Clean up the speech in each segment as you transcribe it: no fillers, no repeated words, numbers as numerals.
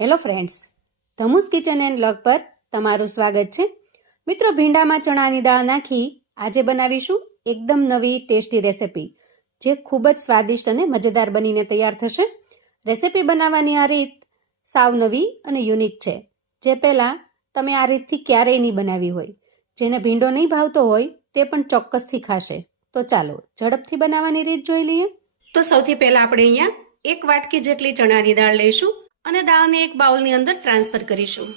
Hello friends, ધમુસ kitchen and vlog પર તમારું સ્વાગત છે. મિત્રો, ભીંડામાં ચણાની દાળ નાખી આજે બનાવીશું એકદમ નવી ટેસ્ટી રેસિપી, જે ખૂબ જ સ્વાદિષ્ટ અને મજેદાર બનીને તૈયાર થશે. રેસિપી બનાવવાની આ રીત સાવ નવી અને યુનિક છે, જે પહેલાં તમે આ રીતથી ક્યારેય નહીં બનાવી હોય. જેને ભીંડો નહીં ભાવતો હોય તે પણ ચોક્કસથી ખાશે. તો ચાલો ઝડપથી બનાવવાની રીત જોઈ લઈએ. તો સૌથી પહેલાં આપણે અહીંયા 1 વાટકી જેટલી ચણાની દાળ લઈશું અને દાળને એક બાઉલની અંદર ટ્રાન્સફર કરીશું.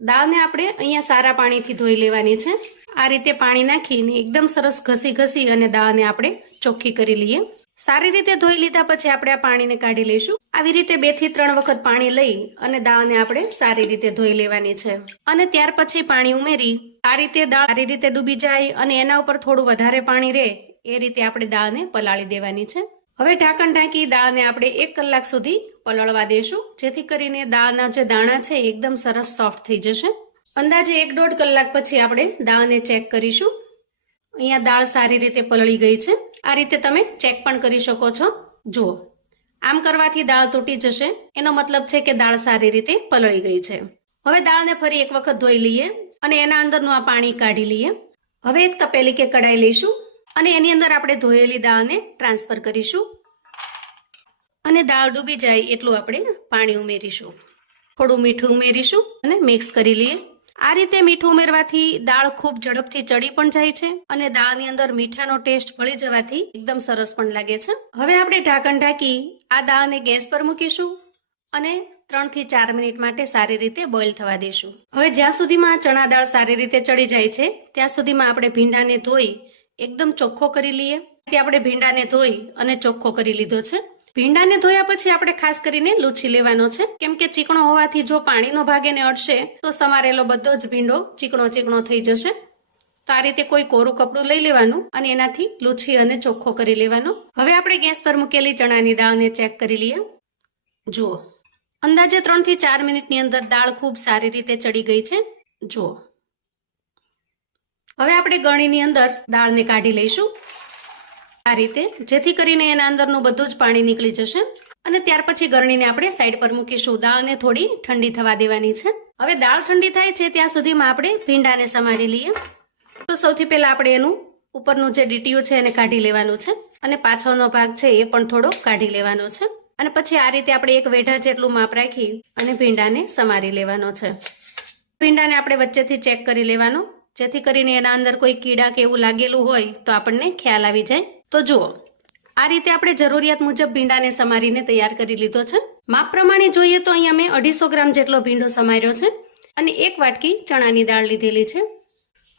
દાળને આપણે અહીંયા સારા પાણીથી ધોઈ લેવાની છે. આ રીતે પાણી નાખીને એકદમ સરસ ઘસી અને દાળને આપણે ચોખ્ખી કરી લઈએ. સારી રીતે ધોઈ લીધા પછી આપણે આ પાણીને કાઢી લઈશું. આવી રીતે 2 થી 3 વખત પાણી લઈ અને દાળને આપણે સારી રીતે ધોઈ લેવાની છે અને ત્યાર પછી પાણી ઉમેરી આ રીતે દાળ સારી રીતે ડૂબી જાય અને એના ઉપર થોડું વધારે પાણી રહે એ રીતે આપણે દાળને પલાળી દેવાની છે. હવે ઢાંકણ ઢાંકી દાળને આપણે 1 કલાક સુધી પલળવા દેશું, જેથી કરીને દાળના જે દાણા છે એકદમ સરસ સોફ્ટ થઈ જશે. અંદાજે 1-1.5 કલાક પછી આપણે દાળને ચેક કરીશું. અહીંયા દાળ સારી રીતે પલળી ગઈ છે. આ રીતે તમે ચેક પણ કરી શકો છો. જુઓ, આમ કરવાથી દાળ તૂટી જશે, એનો મતલબ છે કે દાળ સારી રીતે પલળી ગઈ છે. હવે દાળને ફરી એક વખત ધોઈ લઈએ અને એના અંદરનું આ પાણી કાઢી લઈએ. હવે એક તપેલી કે કઢાઈ લઈશું અને એની અંદર આપણે ધોયેલી દાળને ટ્રાન્સફર કરીશું અને દાળ ડૂબી જાય એટલું આપણે પાણી ઉમેરીશું. થોડું મીઠું ઉમેરીશું અને મિક્સ કરી લઈએ. આ રીતે મીઠું ઉમેરવાથી દાળ ખૂબ ઝડપથી ચડી પણ જાય છે અને દાળની અંદર મીઠાનો ટેસ્ટ ભળી જવાથી એકદમ સરસ પણ લાગે છે. હવે આપણે ઢાંકણ ઢાંકી આ દાળને ગેસ પર મૂકીશું અને 3 થી 4 મિનિટ માટે સારી રીતે બોઇલ થવા દઈશું. હવે જ્યાં સુધીમાં ચણા દાળ સારી રીતે ચડી જાય છે ત્યાં સુધીમાં આપણે ભીંડાને ધોઈ એકદમ ચોખ્ખો કરી લઈએ. આપણે ભીંડાને ધોઈ અને ચોખ્ખો કરી લીધો છે. ભીંડાને ધોયા પછી આપણે ખાસ કરીને લૂછી લેવાનો છે, કેમ કે ચીકણો હોવાથી જો પાણીનો ભાગ એને અડશે તો સમારેલો બધો જ ભીંડો ચીકણો થઈ જશે. તો આ રીતે કોઈ કોરું કપડું લઈ લેવાનું અને એનાથી લૂછી અને ચોખ્ખો કરી લેવાનો. હવે આપણે ગેસ પર મૂકેલી ચણાની દાળને ચેક કરી લઈએ. જુઓ, અંદાજે 3 થી 4 મિનિટની અંદર દાળ ખૂબ સારી રીતે ચડી ગઈ છે. જુઓ, હવે આપણે ગળણીની અંદર દાળને કાઢી લઈશું આ રીતે, જેથી કરીને એના અંદરનું બધું જ પાણી નીકળી જશે અને ત્યાર પછી ગળણીને આપણે સાઈડ પર મૂકીશું. દાળને થોડી ઠંડી થવા દેવાની છે. હવે દાળ ઠંડી થાય છે ત્યાં સુધીમાં આપણે ભીંડાને સમારી લઈએ. તો સૌથી પહેલા આપણે એનું ઉપરનું જે ડીટીયું છે એને કાઢી લેવાનું છે અને પાછળનો ભાગ છે એ પણ થોડો કાઢી લેવાનો છે અને પછી આ રીતે આપણે 1 વેઢા જેટલું માપ રાખી અને ભીંડાને સમારી લેવાનો છે. ભીંડાને આપણે વચ્ચેથી ચેક કરી લેવાનો, જેથી કરીને એના અંદર કોઈ કીડા કે એવું લાગેલું હોય તો આપણને ખ્યાલ આવી જાય. તો જુઓ, આ રીતે આપણે જરૂરિયાત મુજબ ભીંડાને સમારીને તૈયાર કરી લીધો છે. માપ પ્રમાણે જોઈએ તો અહીંયા મેં 250 ગ્રામ જેટલો ભીંડો સમાર્યો છે અને 1 વાટકી ચણાની દાળ લીધેલી છે.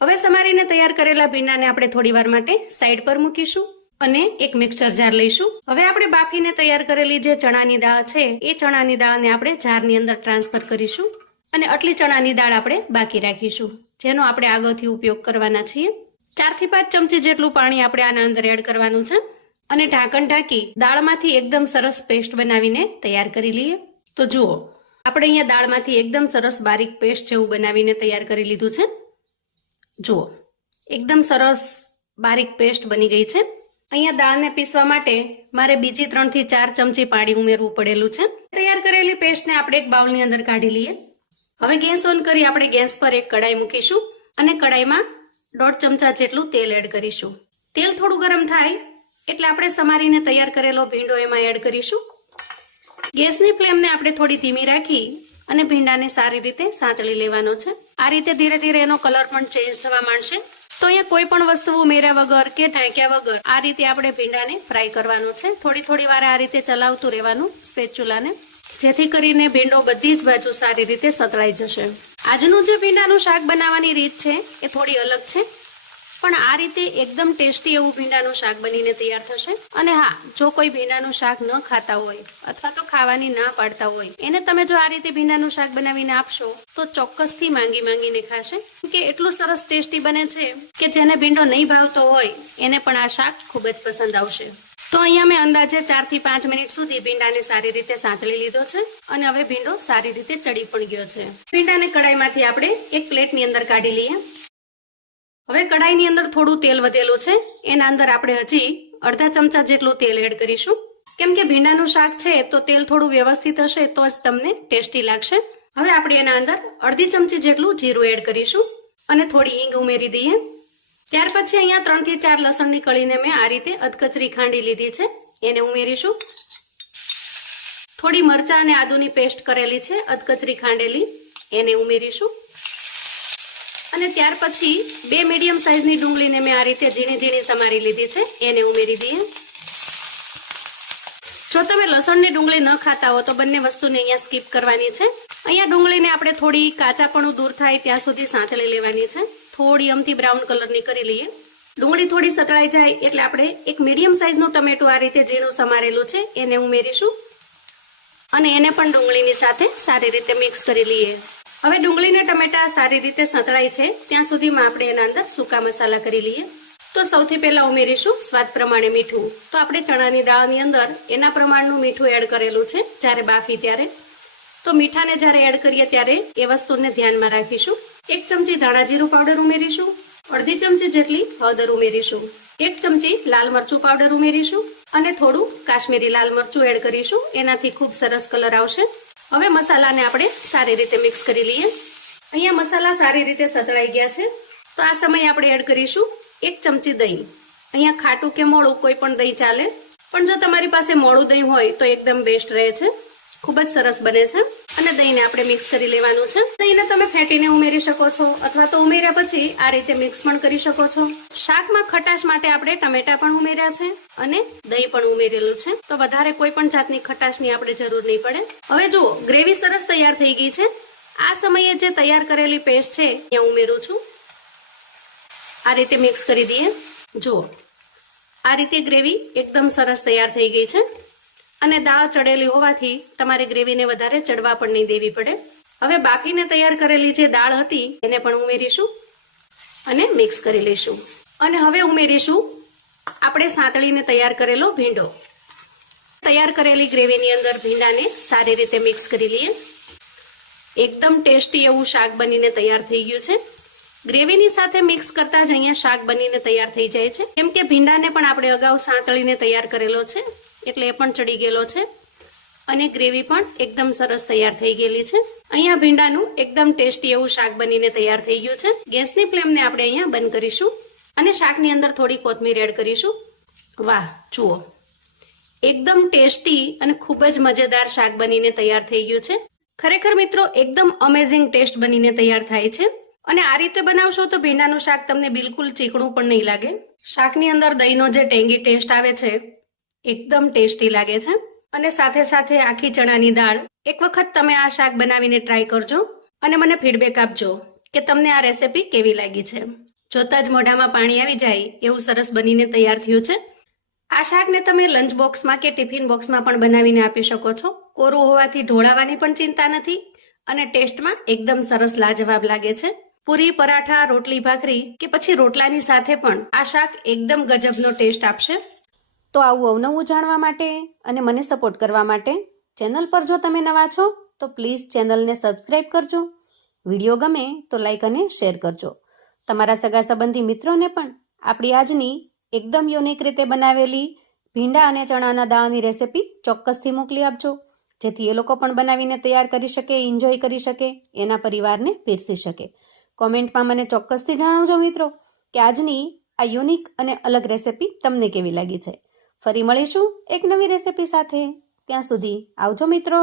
હવે સમારીને તૈયાર કરેલા ભીંડાને આપણે થોડી વાર માટે સાઈડ પર મૂકીશું અને એક મિક્સર જાર લઈશું. હવે આપણે બાફીને તૈયાર કરેલી જે ચણાની દાળ છે એ ચણાની દાળને આપણે જારની અંદર ટ્રાન્સફર કરીશું અને આટલી ચણાની દાળ આપણે બાકી રાખીશું, જેનો આપણે આગળથી ઉપયોગ કરવાના છીએ. 4 થી 5 ચમચી જેટલું પાણી આપણે આના અંદર એડ કરવાનું છે અને ઢાંકણ ઢાંકી દાળમાંથી એકદમ સરસ પેસ્ટ બનાવીને તૈયાર કરી લઈએ. તો જુઓ, આપણે અહીંયા દાળમાંથી એકદમ સરસ બારીક પેસ્ટ જેવું બનાવીને તૈયાર કરી લીધું છે. જુઓ, એકદમ સરસ બારીક પેસ્ટ બની ગઈ છે. અહીંયા દાળને પીસવા માટે મારે બીજી 3 થી 4 ચમચી પાણી ઉમેરવું પડેલું છે. તૈયાર કરેલી પેસ્ટને આપણે એક બાઉલની અંદર કાઢી લઈએ. હવે ગેસ ઓન કરી આપણે ગેસ પર એક કઢાઈ મૂકીશું અને કઢાઈમાં 1.5 ચમચા જેટલું તેલ એડ કરીશું. તેલ થોડું ગરમ થાય એટલે આપણે સમારીને તૈયાર કરેલો ભીંડો એમાં એડ કરીશું. ગેસની ફ્લેમને આપણે થોડી ધીમી રાખી અને ભીંડાને સારી રીતે સાંતળી લેવાનો છે. આ રીતે ધીરે ધીરે એનો કલર પણ ચેન્જ થવા માંડશે. તો અહીંયા કોઈ પણ વસ્તુ ઉમેર્યા વગર કે ઢાંક્યા વગર આ રીતે આપણે ભીંડાને ફ્રાય કરવાનો છે. થોડી વાર આ રીતે ચલાવતું રહેવાનું સ્પેચ્યુલાને, જેથી કરીને ભીંડો બધી જ બાજુ સારી રીતે સતળાઈ જશે. આજનું જે ભીંડાનું શાક બનાવવાની રીત છે એ થોડી અલગ છે, પણ આ રીતે એકદમ ટેસ્ટી એવું ભીંડાનું શાક બનીને તૈયાર થશે. અને હા, જો કોઈ ભીંડાનું શાક ન ખાતા હોય અથવા તો ખાવાની ના પાડતા હોય એને તમે જો આ રીતે ભીંડાનું શાક બનાવીને આપશો તો ચોક્કસથી માંગીને ખાશે, કે એટલું સરસ ટેસ્ટી બને છે કે જેને ભીંડો નહીં ભાવતો હોય એને પણ આ શાક ખૂબ જ પસંદ આવશે. તો અહીંયા મેં અંદાજે 4 થી 5 મિનિટ સુધી ભીંડાને સારી રીતે સાંતળી લીધો છે અને હવે ભીંડો સારી રીતે ચડી પણ ગયો છે. ભીંડાને કઢાઈમાંથી આપણે એક પ્લેટની અંદર કાઢી લઈએ. હવે કઢાઈની અંદર થોડું તેલ વધેલું છે, એના અંદર આપણે હજી અડધા ચમચા જેટલું તેલ એડ કરીશું કેમ કે ભીંડાનું શાક છે તો તેલ થોડું વ્યવસ્થિત હશે તો જ તમને ટેસ્ટી લાગશે. હવે આપણે એના અંદર અડધી ચમચી જેટલું જીરું એડ કરીશું અને થોડી હિંગ ઉમેરી દઈએ. ત્યાર પછી અહીંયા 3 થી 4 લસણની કળીને મેં આ રીતે અધકચરી ખાંડી લીધી છે, એને ઉમેરીશું. થોડી મરચાં અને આદુની પેસ્ટ કરેલી છે અધકચરી ખાંડેલી, એને ઉમેરીશું. અને ત્યાર પછી 2 મીડિયમ સાઇઝની ડુંગળીને મેં આ રીતે ઝીણી ઝીણી સમારી લીધી છે, એને ઉમેરી દઈએ. જો તમે લસણની ડુંગળી ન ખાતા હો તો બંને વસ્તુને અહીંયા સ્કીપ કરવાની છે. અહીંયા ડુંગળીને આપણે થોડી કાચાપણું દૂર થાય ત્યાં સુધી સાંતળી લેવાની છે. થોડી અમથી બ્રાઉન કલરની કરી લઈએ. ડુંગળી થોડી સતળાઈ જાય એટલે આપણે એક મીડિયમ સાઇઝનું ટમેટું આ રીતે ઝીણું સમારેલું છે એને ઉમેરીશું અને એને પણ ડુંગળીની સાથે સારી રીતે મિક્સ કરી લઈએ. હવે ડુંગળીને ટમેટા સારી રીતે સતળાય છે ત્યાં સુધીમાં આપણે એના અંદર સૂકા મસાલા કરી લઈએ. તો સૌથી પહેલા ઉમેરીશું સ્વાદ પ્રમાણે મીઠું. તો આપણે ચણાની દાળની અંદર એના પ્રમાણનું મીઠું એડ કરેલું છે જ્યારે બાફી ત્યારે. તો મીઠાને જ્યારે એડ કરીએ ત્યારે એ વસ્તુને ધ્યાનમાં રાખીશું. 1 ચમચી ધાણા જીરું પાવડર ઉમેરીશું, અડધી ચમચી જેટલી હળદર ઉમેરીશું, 1 ચમચી લાલ મરચું પાવડર ઉમેરીશું અને થોડું કાશ્મીરી લાલ મરચું એડ કરીશું. એનાથી ખૂબ સરસ કલર આવશે. હવે મસાલાને આપણે સારી રીતે મિક્સ કરી લઈએ. અહીંયા મસાલા સારી રીતે સતળાઈ ગયા છે. તો આ સમયે આપણે એડ કરીશું 1 ચમચી દહીં. અહીંયા ખાટું કે મોળું કોઈ પણ દહીં ચાલે, પણ જો તમારી પાસે મોળું દહીં હોય તો એકદમ બેસ્ટ રહે છે, ખૂબ જ સરસ બને છે. અને દહીંને આપણે મિક્સ કરી લેવાનું છે. દહીંને તમે ફેટીને ઉમેરી શકો છો અથવા તો ઉમેર્યા પછી આ રીતે મિક્સ પણ કરી શકો છો. શાકમાં ખટાશ માટે આપણે ટમેટા પણ ઉમેર્યા છે અને દહીં પણ ઉમેરેલું છે, તો વધારે કોઈ પણ જાતની ખટાશની આપણે જરૂર નહીં પડે. હવે જુઓ, ગ્રેવી સરસ તૈયાર થઈ ગઈ છે. આ સમયે જે તૈયાર કરેલી પેસ્ટ છે એ ઉમેરું છું. આ રીતે મિક્સ કરી દઈએ. જુઓ, આ રીતે ગ્રેવી એકદમ સરસ તૈયાર થઈ ગઈ છે અને દાળ ચડેલી હોવાથી તમારે ગ્રેવીને વધારે ચડવા પણ નહીં દેવી પડે. હવે બાફીને તૈયાર કરેલી જે દાળ હતી એને પણ ઉમેરીશું અને મિક્સ કરી લઈશું. અને હવે ઉમેરીશું આપણે સાંતળીને તૈયાર કરેલો ભીંડો. તૈયાર કરેલી ગ્રેવીની અંદર ભીંડાને સારી રીતે મિક્સ કરી લઈએ. એકદમ ટેસ્ટી એવું શાક બનીને તૈયાર થઈ ગયું છે. ગ્રેવીની સાથે મિક્સ કરતા જ અહીંયા શાક બનીને તૈયાર થઈ જાય છે. કેમ કે ભીંડાને પણ આપણે અગાઉ સાંતળીને તૈયાર કરેલો છે એટલે એ પણ ચડી ગયેલો છે અને ગ્રેવી પણ એકદમ સરસ તૈયાર થઈ ગયેલી છે. અહીંયા ભીંડાનું એકદમ ટેસ્ટી એવું શાક બનીને તૈયાર થઈ ગયું છે. ગેસની ફ્લેમને આપણે અહીંયા બંધ કરીશું અને શાકની અંદર થોડી કોથમીર એડ કરીશું. વાહ, જુઓ, એકદમ ટેસ્ટી અને ખૂબ જ મજેદાર શાક બનીને તૈયાર થઈ ગયું છે. ખરેખર મિત્રો એકદમ અમેઝિંગ ટેસ્ટ બનીને તૈયાર થાય છે. અને આ રીતે બનાવશો તો ભીંડાનું શાક તમને બિલકુલ ચીકણું પણ નહીં લાગે. શાકની અંદર દહીંનો જે ટેંગી ટેસ્ટ આવે છે એકદમ ટેસ્ટી લાગે છે. અને સાથે સાથે આખી ચણાની દાળ. એક વખત તમે આ શાક બનાવીને ટ્રાય કરજો અને મને ફીડબેક આપજો કે તમને આ રેસિપી કેવી લાગી છે. જોતા જ મોઢામાં પાણી આવી જાય એવું સરસ બનીને તૈયાર થયું છે. આ શાકને તમે લંચ બોક્સમાં કે ટિફિન બોક્સમાં પણ બનાવીને આપી શકો છો. કોરું હોવાથી ઢોળાવાની પણ ચિંતા નથી અને ટેસ્ટમાં એકદમ સરસ લાજવાબ લાગે છે. પૂરી, પરાઠા, રોટલી, ભાખરી કે પછી રોટલાની સાથે પણ આ શાક એકદમ ગજબનો ટેસ્ટ આપશે. તો આવું અવનવું જાણવા માટે અને મને સપોર્ટ કરવા માટે ચેનલ પર જો તમે નવા છો તો પ્લીઝ ચેનલને સબસ્ક્રાઇબ કરજો. વિડીયો ગમે તો લાઈક અને શેર કરજો. તમારા સગા સંબંધી મિત્રોને પણ આપણી આજની એકદમ યુનિક રીતે બનાવેલી ભીંડા અને ચણાના દાળની રેસિપી ચોક્કસથી મોકલી આપજો, જેથી એ લોકો પણ બનાવીને તૈયાર કરી શકે, એન્જોય કરી શકે, એના પરિવારને પીરસી શકે. કોમેન્ટમાં મને ચોક્કસથી જણાવજો મિત્રો કે આજની આ યુનિક અને અલગ રેસિપી તમને કેવી લાગી છે. ફરી મળીશું એક નવી રેસિપી સાથે. ત્યાં સુધી આવજો મિત્રો.